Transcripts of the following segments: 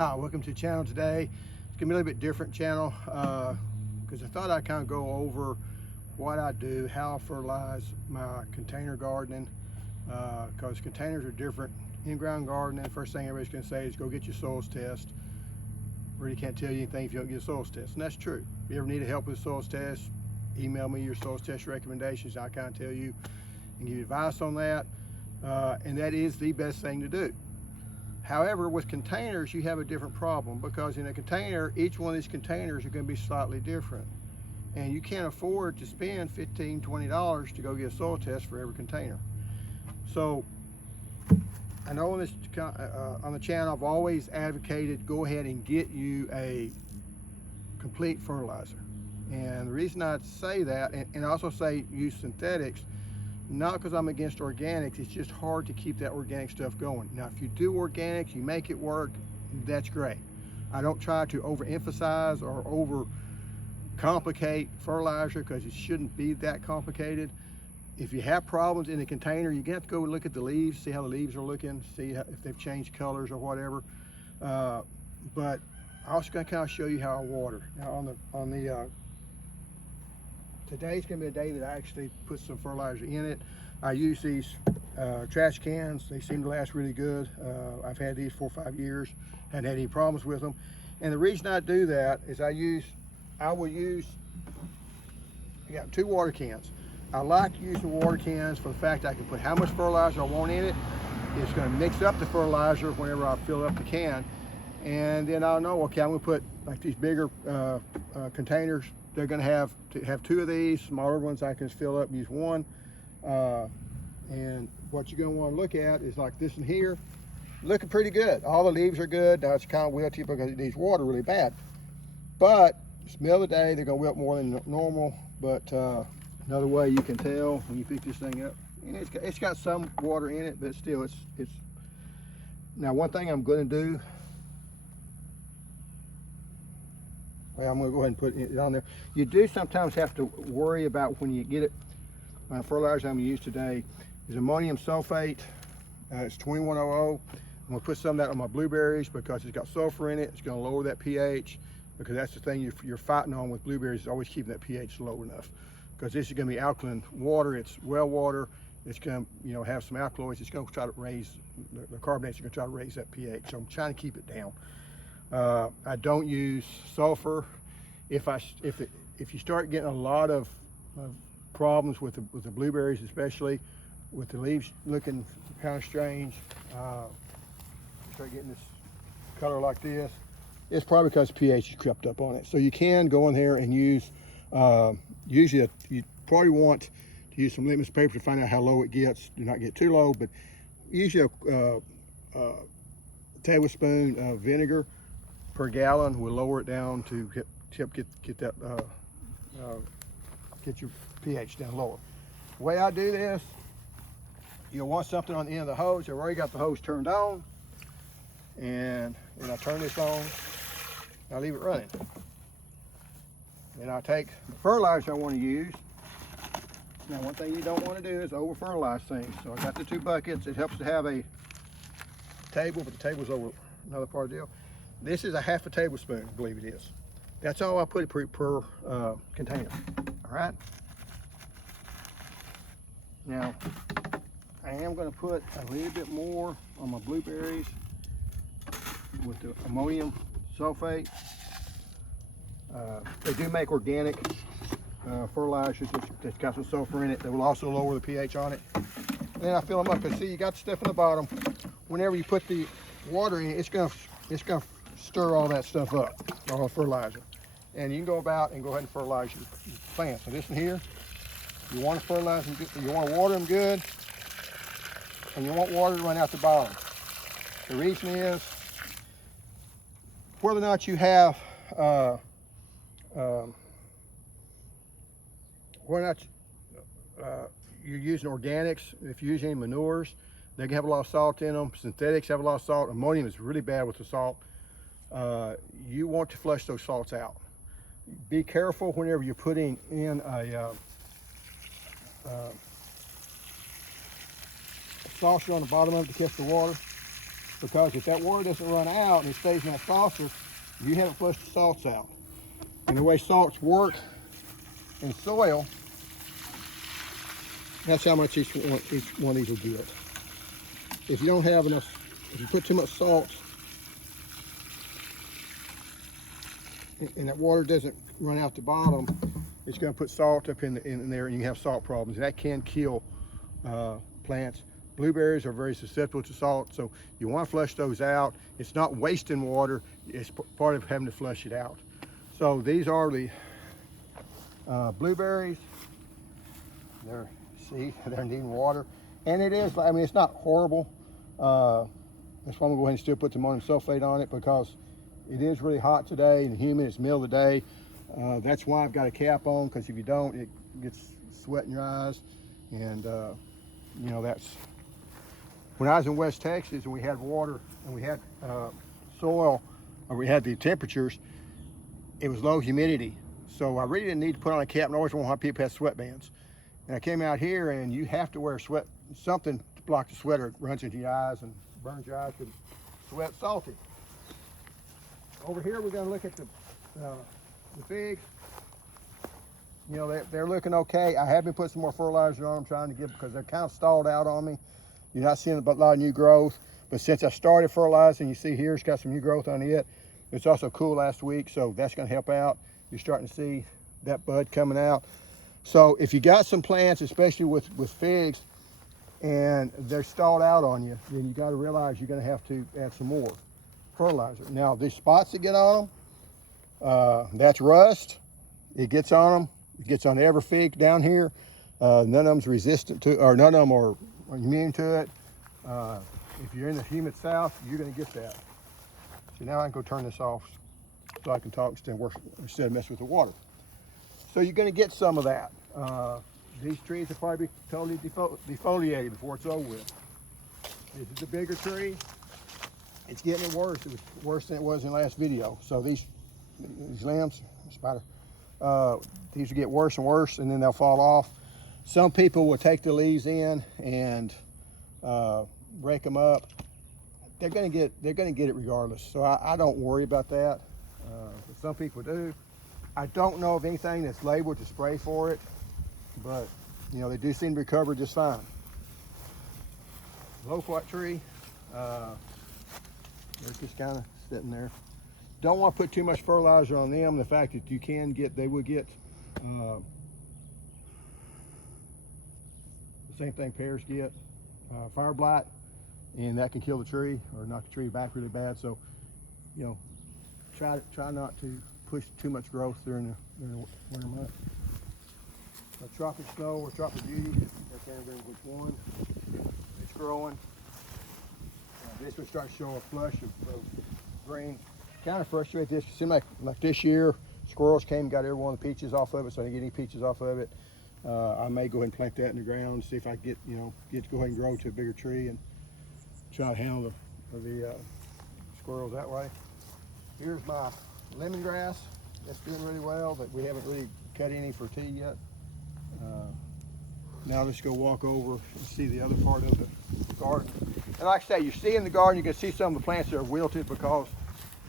Hi, welcome to the channel today. It's gonna be a little bit different channel because I thought I'd kind of go over what I do, how I fertilize my container gardening, because containers are different. In-ground gardening, first thing everybody's gonna say is go get your soils test. Really can't tell you anything if you don't get a soils test, and that's true. If you ever need help with a soils test, email me your soils test recommendations. I kind of tell you and give you advice on that, and that is the best thing to do. However, with containers, you have a different problem because in a container, each one of these containers are going to be slightly different. And you can't afford to spend $15, $20 to go get a soil test for every container. So I know on the channel, I've always advocated go ahead and get you a complete fertilizer. And the reason I say that, and I also say use synthetics, not because I'm against organics, it's just hard to keep that organic stuff going. Now, if you do organics, you make it work, that's great. I don't try to overemphasize or over complicate fertilizer because it shouldn't be that complicated. If you have problems in the container, you're gonna have to go look at the leaves, see how the leaves are looking, see if they've changed colors or whatever. But I'm also gonna kind of show you how I water. Now today's gonna be a day that I actually put some fertilizer in it. I use these trash cans. They seem to last really good. I've had these 4 or 5 years, hadn't had any problems with them. And the reason I do that is I got 2 water cans. I like to use the water cans for the fact I can put how much fertilizer I want in it. It's gonna mix up the fertilizer whenever I fill up the can. And then I'll know, okay, I'm gonna put like these bigger containers. They're going to have 2 of these. Smaller ones I can just fill up and use 1. And what you're going to want to look at is like this in here, looking pretty good. All the leaves are good. Now it's kind of wilty because it needs water really bad. But it's the middle of the day, they're going to wilt more than normal. But another way you can tell when you pick this thing up, and it's got some water in it, but still it's. Now one thing I'm going to do. I'm going to go ahead and put it on there. You do sometimes have to worry about when you get it. Fertilizer I'm going to use today is ammonium sulfate. It's 2100. I'm going to put some of that on my blueberries because it's got sulfur in it. It's going to lower that pH because that's the thing you're fighting on with blueberries is always keeping that pH low enough. Because this is going to be alkaline water. It's well water. It's going to have some alkaloids. It's going to try to raise the carbonates. Are going to try to raise that pH. So I'm trying to keep it down. I don't use sulfur. If you start getting a lot of problems with the blueberries, especially with the leaves looking kind of strange, you start getting this color like this, it's probably because pH is crept up on it. So you can go in here and use, usually you probably want to use some litmus paper to find out how low it gets. Do not get too low, but usually a tablespoon of vinegar per gallon will lower it down to help get that get your pH down lower. The way I do this, you'll want something on the end of the hose. I've already got the hose turned on, and then I turn this on. I leave it running. Then I take the fertilizer I want to use. Now, one thing you don't want to do is over fertilize things. So I got the 2 buckets. It helps to have a table, but the table's over another part of the deal. This is a half a tablespoon, I believe it is. That's all I put per container, all right? Now, I am gonna put a little bit more on my blueberries with the ammonium sulfate. They do make organic fertilizers that's got some sulfur in it that will also lower the pH on it. And then I fill them up, because see, you got stuff in the bottom. Whenever you put the water in, it's gonna stir all that stuff up, all the fertilizer. And you can go about and go ahead and fertilize your plants. So this in here, you want to fertilize them, you want to water them good, and you want water to run out the bottom. The reason is, whether or not you have, whether or not you're using organics, if you're using any manures, they can have a lot of salt in them. Synthetics have a lot of salt. Ammonium is really bad with the salt. You want to flush those salts out. Be careful whenever you're putting in a saucer on the bottom of it to catch the water. because if that water doesn't run out and it stays in that saucer, you haven't flushed the salts out. And the way salts work in soil, that's how much each one of these will get. If you don't have enough, if you put too much salt and that water doesn't run out the bottom, it's going to put salt up in there, and you have salt problems. And that can kill plants. Blueberries are very susceptible to salt, so you want to flush those out. It's not wasting water, it's part of having to flush it out. So these are the blueberries. They're needing water. And it is, I mean, it's not horrible. That's why I'm gonna go ahead and still put the ammonium sulfate on it, because it is really hot today and humid. It's the middle of the day. That's why I've got a cap on, because if you don't, it gets sweat in your eyes. And you know, that's, when I was in West Texas and we had water and we had soil, or we had the temperatures, it was low humidity. So I really didn't need to put on a cap, and I always want to have people have sweatbands. And I came out here, and you have to wear something to block the sweat, or it runs into your eyes and burns your eyes because sweat's salty. Over here, we're going to look at the figs. You know, they're looking okay. I have been putting some more fertilizer on them, trying to give, because they're kind of stalled out on me. You're not seeing a lot of new growth. But since I started fertilizing, you see here, it's got some new growth on it. It's also cool last week, so that's going to help out. You're starting to see that bud coming out. So if you got some plants, especially with figs, and they're stalled out on you, then you got to realize you're going to have to add some more fertilizer. Now, these spots that get on them, that's rust. It gets on them. It gets on every fig down here. None of them's resistant to, or none of them are immune to it. If you're in the humid south, you're going to get that. So now I can go turn this off so I can talk instead of mess with the water. So you're going to get some of that. These trees will probably be totally defoliated before it's over with. This is a bigger tree. It's getting worse. It was worse than it was in the last video. So these limbs, spider, these will get worse and worse, and then they'll fall off. Some people will take the leaves in and break them up. They're going to get it regardless. So I don't worry about that. But some people do. I don't know of anything that's labeled to spray for it, but you know, they do seem to recover just fine. Loquat tree, they're just kind of sitting there. Don't want to put too much fertilizer on them. The fact that they would get the same thing pears get, fire blight, and that can kill the tree or knock the tree back really bad. So, you know, try not to push too much growth during the winter months. Tropic snow or tropic beauty, I can't remember which one. It's growing. This one starts to show a flush of green. Kind of frustrated this. It seemed like this year, squirrels came and got every one of the peaches off of it, so I didn't get any peaches off of it. I may go ahead and plant that in the ground and see if I get to go ahead and grow to a bigger tree and try to handle the squirrels that way. Here's my lemongrass. That's doing really well, but we haven't really cut any for tea yet. Now let's go walk over and see the other part of the garden. And like I say, you see in the garden, you can see some of the plants that are wilted because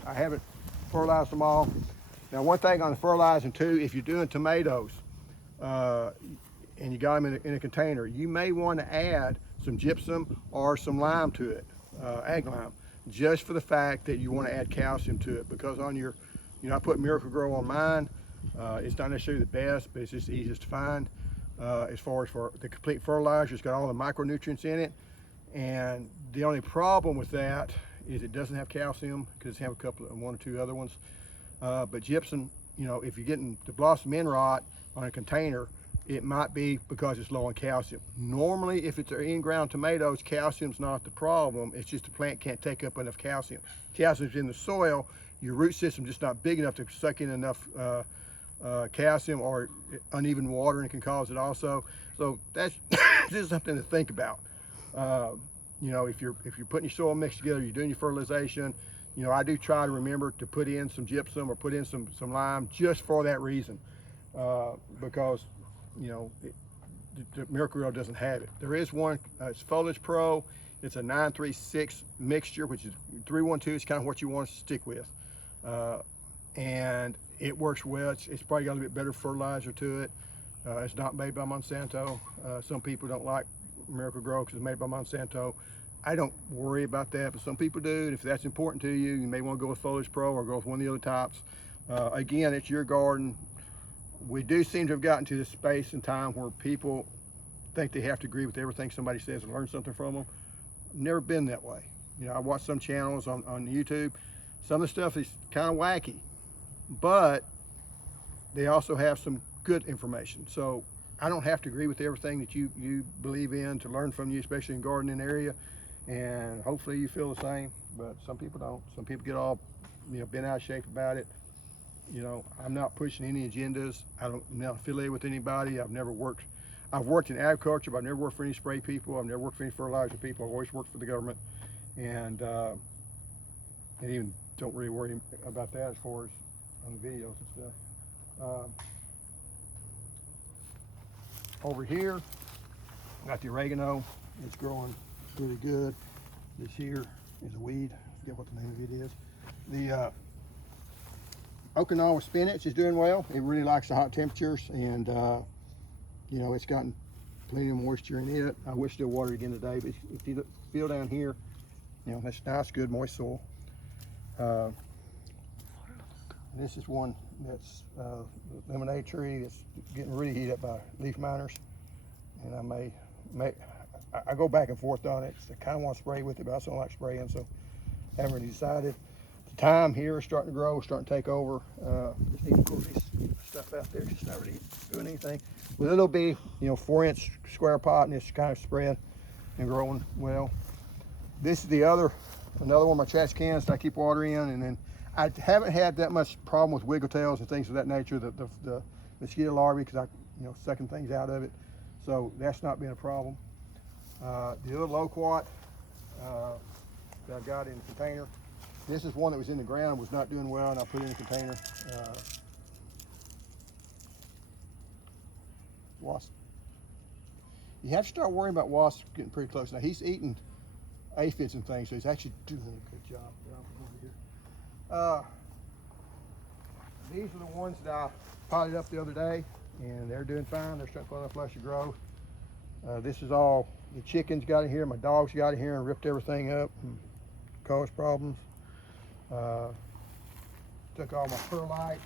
I haven't fertilized them all. Now, one thing on the fertilizing too, if you're doing tomatoes and you got them in a container, you may want to add some gypsum or some lime to it, ag lime, just for the fact that you want to add calcium to it. Because on your, I put Miracle Grow on mine. It's not necessarily the best, but it's just the easiest to find. As far as for the complete fertilizer, it's got all the micronutrients in it. And the only problem with that is it doesn't have calcium, because it has one or two other ones. But gypsum, if you're getting the blossom end rot on a container, it might be because it's low on calcium. Normally, if it's in-ground tomatoes, calcium's not the problem. It's just the plant can't take up enough calcium. Calcium's in the soil. Your root system's just not big enough to suck in enough calcium, or uneven watering can cause it also. So that's just something to think about. If you're putting your soil mix together, you're doing your fertilization, I do try to remember to put in some gypsum or put in some lime just for that reason, because the Miracle Grow doesn't have it. There is one, it's Foliage Pro. It's a 936 mixture, which is 312 is kind of what you want to stick with. And it works well. It's probably got a bit better fertilizer to it. It's not made by Monsanto. Some people don't like Miracle Grow because it's made by Monsanto. I don't worry about that, but some people do. And if that's important to you, you may want to go with Foliage Pro or go with one of the other types. Again, it's your garden. We do seem to have gotten to this space and time where people think they have to agree with everything somebody says and learn something from them. Never been that way. You know, I watch some channels on YouTube. Some of the stuff is kind of wacky, but they also have some good information. So I don't have to agree with everything that you believe in to learn from you, especially in gardening area. And hopefully you feel the same, but some people don't. Some people get all, bent out of shape about it. I'm not pushing any agendas. I'm not affiliated with anybody. I've worked in agriculture, but I've never worked for any spray people. I've never worked for any fertilizer people. I've always worked for the government. And even don't really worry about that as far as on the videos and stuff. Over here, got the oregano. It's growing really good. This here is a weed. I forget what the name of it is. The Okinawa spinach is doing well. It really likes the hot temperatures, and it's gotten plenty of moisture in it. I wish to water it again today, but if you feel down here, that's nice, good, moist soil. This is one that's lemonade tree that's getting really heated up by leaf miners, and I go back and forth on it. I kind of want to spray with it, but I also don't like spraying, so I haven't really decided. The thyme here is starting to grow, starting to take over. Just need to pull this stuff out there. It's not really doing anything. With a little bitty, 4-inch square pot, and it's kind of spread and growing well. This is another one of my trash cans that I keep water in, and then I haven't had that much problem with wiggle tails and things of that nature, the mosquito larvae, because I sucking things out of it, so that's not been a problem. The other loquat that I've got in the container, this is one that was in the ground, was not doing well, and I put it in a container. Wasp. You have to start worrying about wasps getting pretty close. Now he's eating aphids and things, so he's actually doing a good job. These are the ones that I potted up the other day, and they're doing fine. They're starting to put on a flush of growth. This is all the chickens got in here, my dogs got in here and ripped everything up and caused problems. Took all my perlite.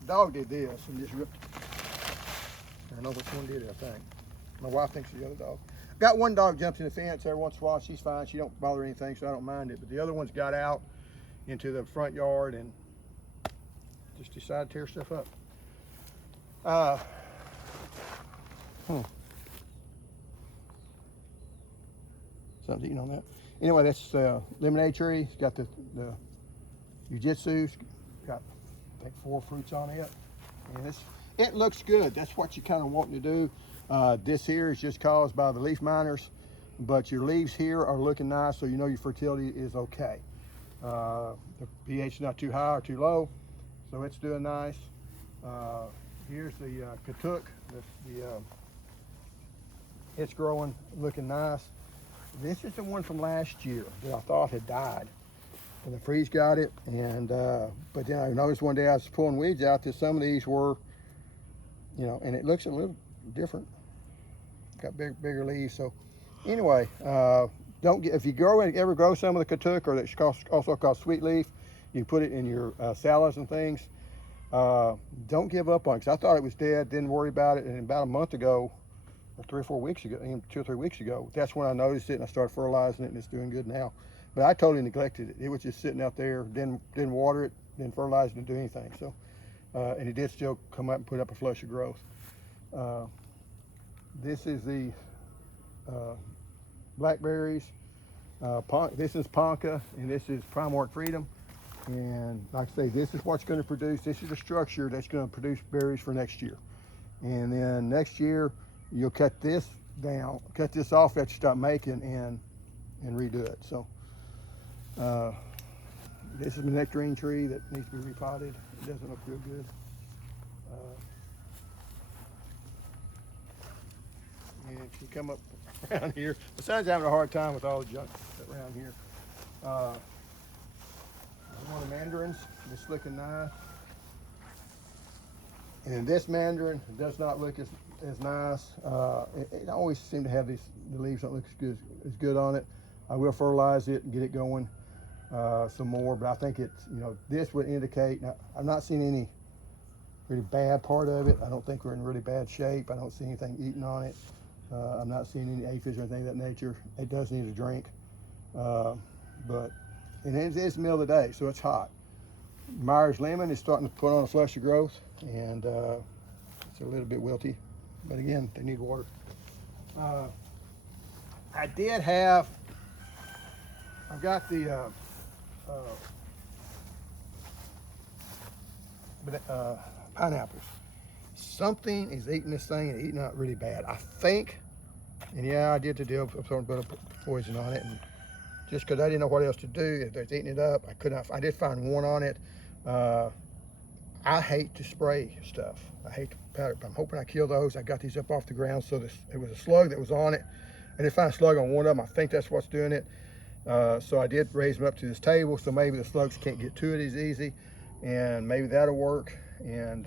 The dog did this and just ripped it. I don't know which one did it, I think. My wife thinks it's the other dog. Got one dog jumps in the fence every once in a while. She's fine. She don't bother anything, so I don't mind it. But the other ones got out into the front yard and just decided to tear stuff up. Something eating on that. Anyway, that's lemonade tree. It's got the Jiu-Jitsu. Got, I think, 4 fruits on it. And it looks good. That's what you kind of want to do. This here is just caused by the leaf miners, but your leaves here are looking nice, so you know your fertility is okay. The pH is not too high or too low, so it's doing nice. Here's the katuk. It's growing, looking nice. This is the one from last year that I thought had died. And the freeze got it, and but then I noticed one day I was pulling weeds out that some of these were, and it looks a little different. Got bigger leaves. So anyway, if you ever grow some of the katuk, or that's also called sweet leaf, you can put it in your salads and things. Don't give up on it, because I thought it was dead, didn't worry about it, and about a month ago, or 3 or 4 weeks ago, even 2 or 3 weeks ago, that's when I noticed it, and I started fertilizing it, and it's doing good now. But I totally neglected it. It was just sitting out there, didn't water it, didn't fertilize it, didn't do anything. So, and it did still come up and put up a flush of growth. This is the blackberries. This is Ponca, and this is Primordial Freedom. And like I say, this is what's going to produce. This is the structure that's going to produce berries for next year. And then next year, you'll cut this down, cut this off that you stop making, and redo it. So this is the nectarine tree that needs to be repotted. It doesn't look real good. And You come up around here. The sun's having a hard time with all the junk around here. One of the mandarins, it's looking nice. And this mandarin does not look as nice. It always seems to have the leaves don't look as good on it. I will fertilize it and get it going some more, but I think it's, this would indicate, now, I'm not seeing any really bad part of it. I don't think we're in really bad shape. I don't see anything eating on it. I'm not seeing any aphids or anything of that nature. It does need a drink, and it's the middle of the day, so it's hot. Myers lemon is starting to put on a flush of growth, and it's a little bit wilty, but again, they need water. I've got the pineapples. Something is eating this thing and eating it really bad. I think, and yeah, I did the deal of throwing a bit of poison on it, and just because I didn't know what else to do, if they're eating it up, I did find one on it. I hate to spray stuff. I hate to powder, but I'm hoping I kill those. I got these up off the ground, so it was a slug that was on it. I did find a slug on one of them. I think that's what's doing it. So I did raise them up to this table, so maybe the slugs can't get to it as easy, and maybe that'll work, and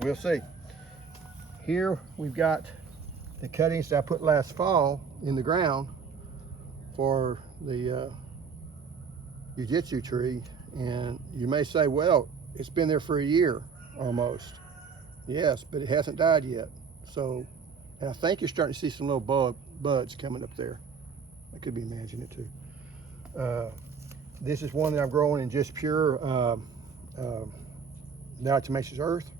we'll see. Here we've got the cuttings that I put last fall in the ground for the Jiu-Jitsu tree, and you may say, well, it's been there for a year almost. Yes, but it hasn't died yet. So, and I think you're starting to see some little buds coming up there. I could be imagining it too. This is one that I'm growing in just pure diatomaceous earth.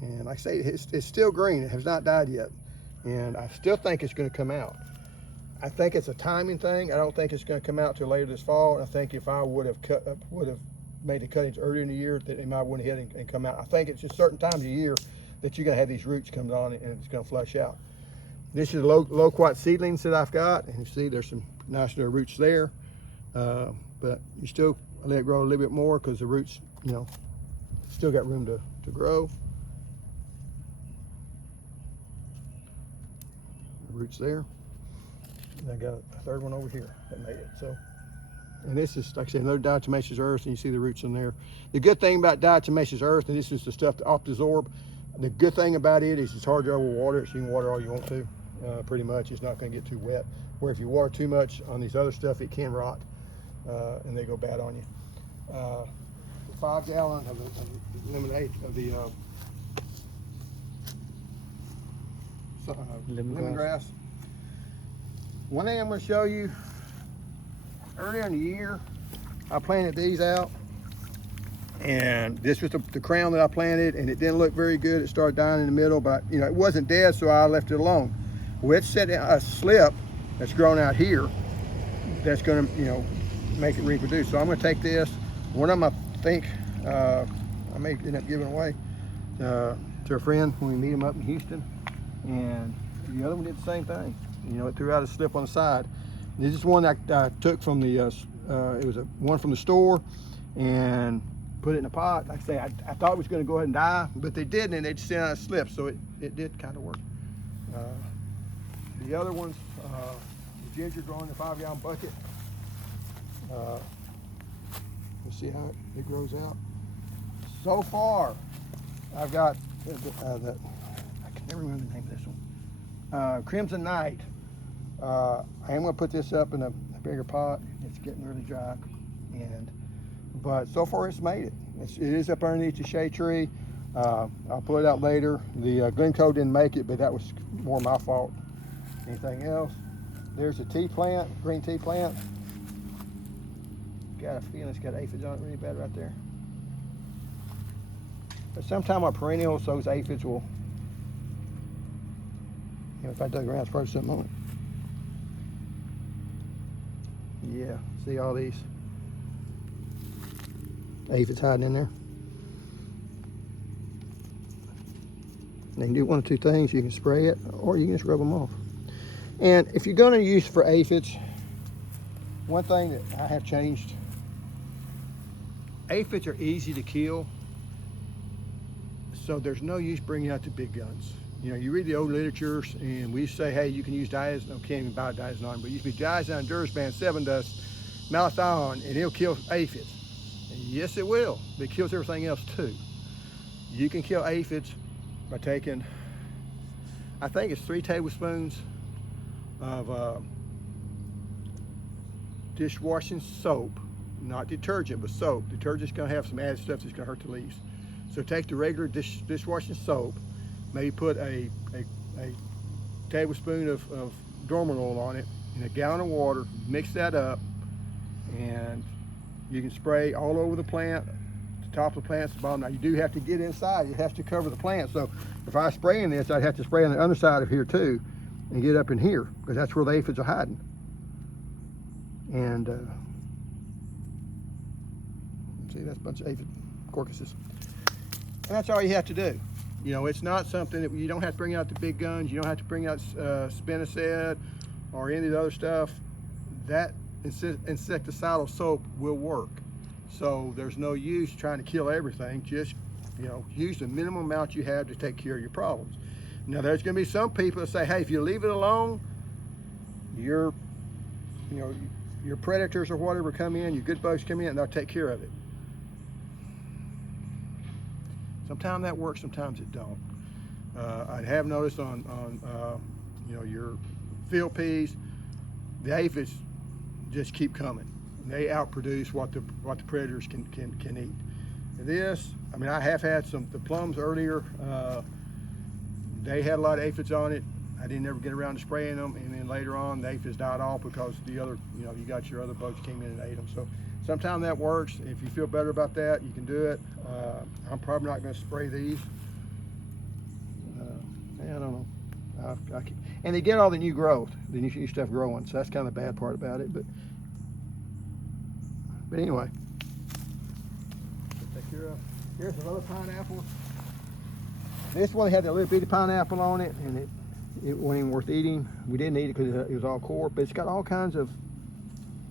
And like I say, it's still green. It has not died yet. And I still think it's going to come out. I think it's a timing thing. I don't think it's going to come out till later this fall. And I think if I would have made the cuttings earlier in the year, that they might went ahead and come out. I think it's just certain times of year that you're going to have these roots coming on and it's going to flush out. This is loquat seedlings that I've got, and you see there's some nice little roots there. But you still let it grow a little bit more because the roots, still got room to grow. The roots there. And I got a third one over here that made it. So, and this is, like I said, another diatomaceous earth, and you see the roots in there. The good thing about diatomaceous earth, and this is the stuff to absorb, the good thing about it is it's hard to overwater it, so you can water all you want to. Pretty much, it's not going to get too wet. Where if you water too much on these other stuff, it can rot, and they go bad on you. 5 gallon of the lemonade of the lemongrass. One thing I'm going to show you, earlier in the year, I planted these out, and this was the crown that I planted, and it didn't look very good. It started dying in the middle, but it wasn't dead, so I left it alone. Well, it's set a slip that's grown out here that's going to, make it reproduce. So I'm going to take this. One of them, I think, I may end up giving away to a friend when we meet him up in Houston, and the other one did the same thing. It threw out a slip on the side. This is one that I took from the, it was one from the store, and put it in a pot. Like I say, I thought it was going to go ahead and die, but they didn't, and they just sent out a slip, so it did kind of work. The other ones, the ginger growing in a 5 gallon bucket. Let's see how it grows out. So far, I've got I can never remember the name of this one. Crimson Night. I am going to put this up in a bigger pot. It's getting really dry, but so far it's made it. It is up underneath the shade tree. I'll pull it out later. The Glencoe didn't make it, but that was more my fault. Anything else? There's a tea plant, green tea plant. Got a feeling it's got aphids on it really bad right there. But sometimes on perennials, those aphids will, if I dug around, it's probably something on it. Yeah, see all these aphids hiding in there. You can do one of two things. You can spray it, or you can just rub them off. And if you're going to use for aphids, one thing that I have changed, aphids are easy to kill, so there's no use bringing out the big guns. You know, you read the old literatures, and we say, hey, you can use can't even buy diazinon, but it used to be diazinon, Duraspan, 7-dust, malathion, and it'll kill aphids. And yes, it will, but it kills everything else too. You can kill aphids by taking, I think it's 3 tablespoons of dishwashing soap, not detergent, but soap. Detergent's gonna have some added stuff that's gonna hurt the leaves. So take the regular dishwashing soap, maybe put a tablespoon of dormant oil on it in a gallon of water, mix that up, and you can spray all over the plant, the top of the plant, the bottom. Now you do have to get inside, you have to cover the plant. So if I was spraying this, I'd have to spray on the underside of here too, and get up in here, because that's where the aphids are hiding. And see, that's a bunch of aphid crocuses. And that's all you have to do. You know, it's not something that you don't have to bring out the big guns. You don't have to bring out spinosad or any of the other stuff. That insecticidal soap will work. So there's no use trying to kill everything. Just, you know, use the minimum amount you have to take care of your problems. Now, there's going to be some people that say, hey, if you leave it alone, your predators or whatever come in, your good bugs come in, and they'll take care of it. Sometimes that works, sometimes it don't. I have noticed on you know, your field peas, the aphids just keep coming. They outproduce what the predators can eat. And this, I mean, I have had the plums earlier. They had a lot of aphids on it. I didn't ever get around to spraying them, and then later on the aphids died off because the other, you know, you got your other bugs came in and ate them. So sometimes that works. If you feel better about that, you can do it. I'm probably not going to spray these. I don't know. And they get all the new growth, the new stuff growing. So that's kind of the bad part about it. But anyway, take care of. Here's another pineapple. This one had a little bitty pineapple on it, and it wasn't even worth eating. We didn't eat it because it was all core, but it's got all kinds of,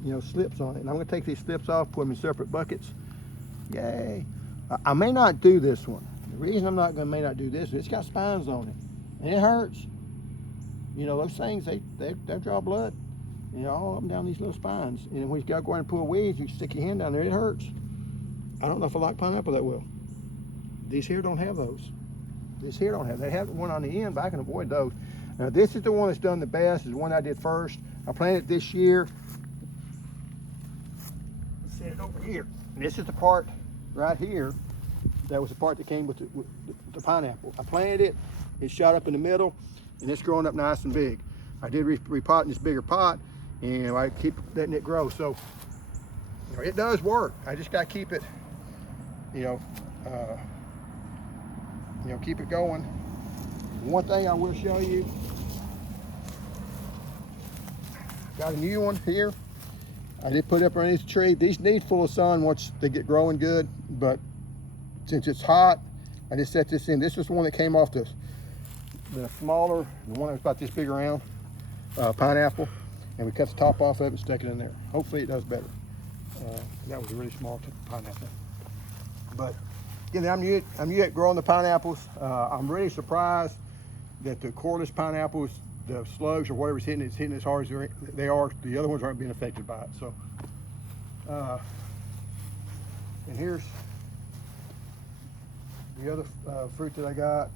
you know, slips on it. And I'm going to take these slips off, put them in separate buckets. Yay! I may not do this one. The reason I'm not going to may not do this is it's got spines on it, and it hurts. You know, those things, they draw blood. You know, all up and down these little spines. And when you got to go in and pull weeds, you stick your hand down there, it hurts. I don't know if I like pineapple that well. These here don't have those. This here don't have. They have one on the end, but I can avoid those. Now this is the one that's done the best. Is the one I did first. I planted it this year. Set it over here. And this is the part right here. That was the part that came with the pineapple. I planted it. It shot up in the middle, and it's growing up nice and big. I did repot in this bigger pot, and I keep letting it grow. So, you know, it does work. I just got to keep it, you know, keep it going. One thing I will show you, got a new one here. I did put it up underneath the tree. These need full of sun once they get growing good, but since it's hot, I just set this in. This is the one that came off the smaller, the one that was about this big around, pineapple, and we cut the top off of it and stuck it in there. Hopefully it does better. That was a really small pineapple. But again, I'm new at growing the pineapples. I'm really surprised that the cordless pineapples, the slugs or whatever's hitting, it's hitting as hard as they are. The other ones aren't being affected by it. So, and here's the other fruit that I got.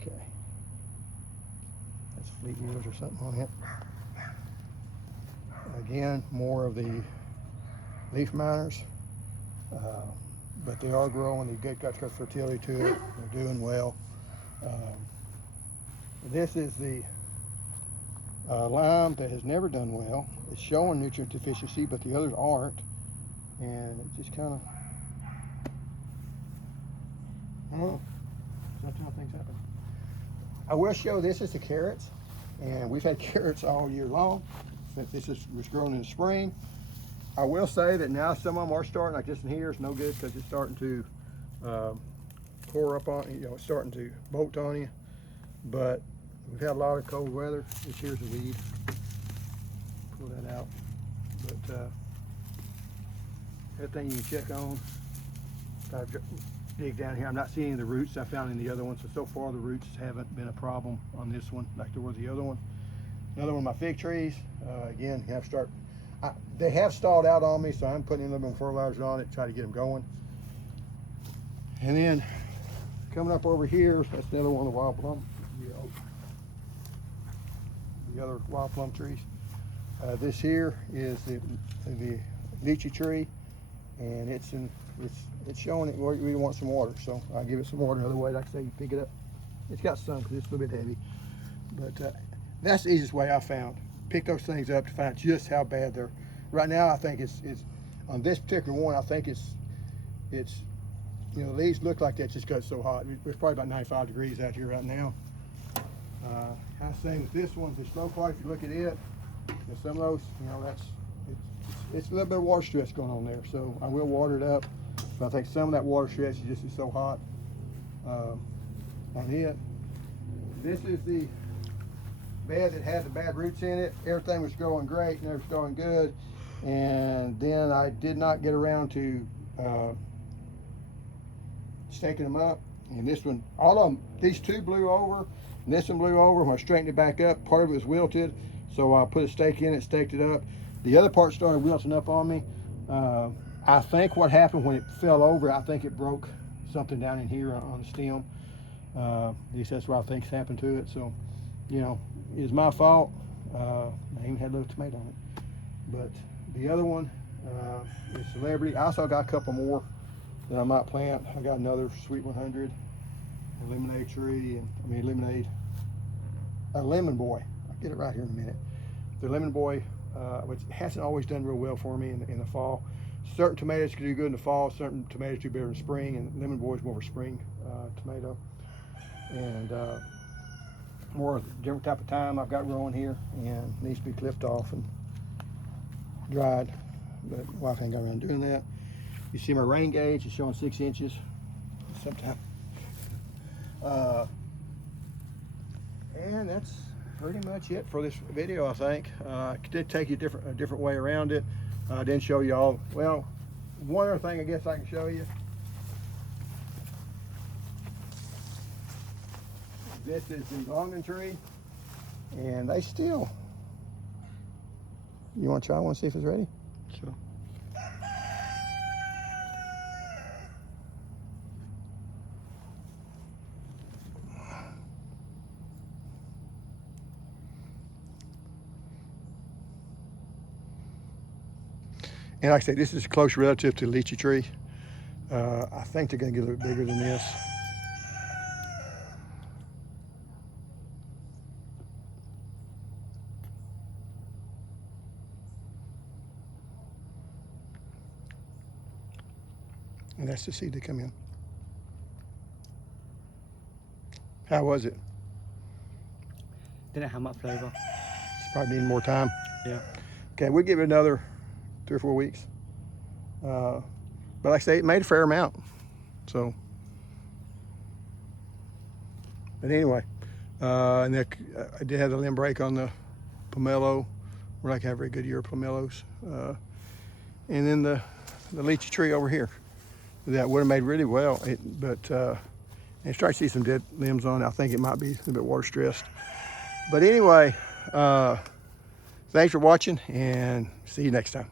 Okay, that's fleet wheels or something on it. Again, more of the leaf miners, but they are growing. They've got fertility to it. They're doing well. This is the lime that has never done well. It's showing nutrient deficiency, but the others aren't. And it just kind of, I don't know. That's how things happen. I will show this is the carrots, and we've had carrots all year long since this was grown in the spring. I will say that now some of them are starting, like this one here is no good because it's starting to pour up on you, know, it's starting to bolt on you. But we've had a lot of cold weather. This here's a weed. Pull that out. But everything you can check on. dig down here. I'm not seeing the roots I found in the other one. So far the roots haven't been a problem on this one like there was the other one. Another one of my fig trees. Again, they have stalled out on me, so I'm putting a little bit of fertilizer on it, try to get them going. And then coming up over here, that's another one of the wild plum. The other wild plum trees. This here is the lychee tree, and it's showing it. We want some water, so I'll give it some water. Another way, like I say, you pick it up. It's got some because it's a little bit heavy, but that's the easiest way I found. Pick those things up to find just how bad they're. Right now, I think it's on this particular one. I think it's you know, the leaves look like that just because it's so hot. It's probably about 95 degrees out here right now. I was saying with this one, the slow quality, if you look at it, and some of those, you know, it's a little bit of water stress going on there. So I will water it up. But I think some of that water stress is just so hot on it. This is the bed that had the bad roots in it. Everything was growing great and it was growing good. And then I did not get around to staking them up. And this one, all of them, these two blew over. And this one blew over. When I straightened it back up, part of it was wilted. So I put a stake in it, staked it up. The other part started wilting up on me. I think what happened when it fell over, I think it broke something down in here on the stem. At least that's what I think's happened to it. So, you know, it's my fault. I even had a little tomato on it. But the other one is Celebrity. I also got a couple more that I might plant. I got another Sweet 100, a lemonade tree, and a lemon boy. I'll get it right here in a minute. The lemon boy, which hasn't always done real well for me in the fall. Certain tomatoes can do good in the fall, certain tomatoes do better in spring, and lemon boy is more of a spring tomato. And more different type of time I've got growing here, and needs to be clipped off and dried, but wife ain't got around doing that. You see my rain gauge is showing 6 inches sometime. And that's pretty much it for this video, I think. I did take you a different way around it. I didn't show you all. Well, one other thing I guess I can show you. This is the London tree, and they still. You want to try one, see if it's ready? Sure. And like I say, this is a close relative to the lychee tree. I think they're going to get a little bigger than this. And that's the seed that come in. How was it? Didn't have much flavor. It's probably needing more time. Yeah. Okay, we'll give it another 3 or 4 weeks. But like I say, it made a fair amount. So, but anyway, and then I did have the limb break on the pomelo. We're not gonna have a very good year of pomelos. And then the lychee tree over here. That would have made really well, but and start to see some dead limbs on it. I think it might be a little bit water stressed. But anyway, thanks for watching, and see you next time.